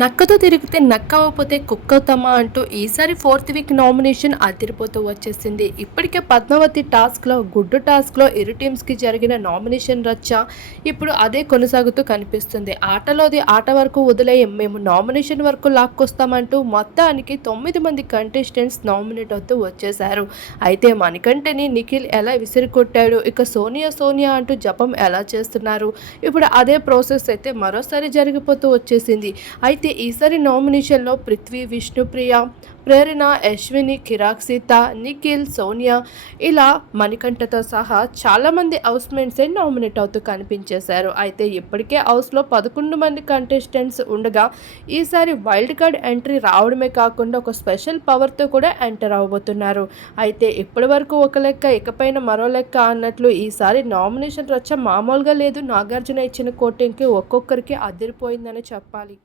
నక్కతో తిరిగితే నక్క అవ్వకపోతే కుక్కవుతామా అంటూ ఈసారి ఫోర్త్ వీక్ నామినేషన్ అదిరిపోతూ వచ్చేసింది. ఇప్పటికే పద్మావతి టాస్క్లో గుడ్డు టాస్క్లో ఇరు టీమ్స్కి జరిగిన నామినేషన్ రచ్చ ఇప్పుడు అదే కొనసాగుతూ కనిపిస్తుంది. ఆటలోది ఆట వరకు వదిలేయి. మేము నామినేషన్ వరకు లాక్కొస్తామంటూ మొత్తానికి తొమ్మిది మంది కంటెస్టెంట్స్ నామినేట్ అవుతూ వచ్చేశారు. అయితే మణికంఠని నిఖిల్ ఎలా విసిరికొట్టాడు? ఇక సోనియా సోనియా అంటూ జపం ఎలా చేస్తున్నారు? ఇప్పుడు అదే ప్రాసెస్ అయితే మరోసారి జరిగిపోతూ వచ్చేసింది. అయితే ఈసారి నామినేషన్లో పృథ్వీ విష్ణుప్రియ ప్రేరణ అశ్విని కిరాక్ సీత నిఖిల్ సోనియా ఇలా మణికంఠతో సహా చాలామంది హౌస్మేట్సే నామినేట్ అవుతూ కనిపించేశారు. అయితే ఇప్పటికే హౌస్లో పదకొండు మంది కంటెస్టెంట్స్ ఉండగా ఈసారి వైల్డ్ కార్డ్ ఎంట్రీ రావడమే కాకుండా ఒక స్పెషల్ పవర్తో కూడా ఎంటర్ అవ్వబోతున్నారు. అయితే ఇప్పటి వరకు ఒక లెక్క ఇకపైన మరో లెక్క అన్నట్లు ఈసారి నామినేషన్ రచ్చ మామూలుగా లేదు. నాగార్జున ఇచ్చిన కోటింగ్కి ఒక్కొక్కరికి అదిరిపోయిందని చెప్పాలి.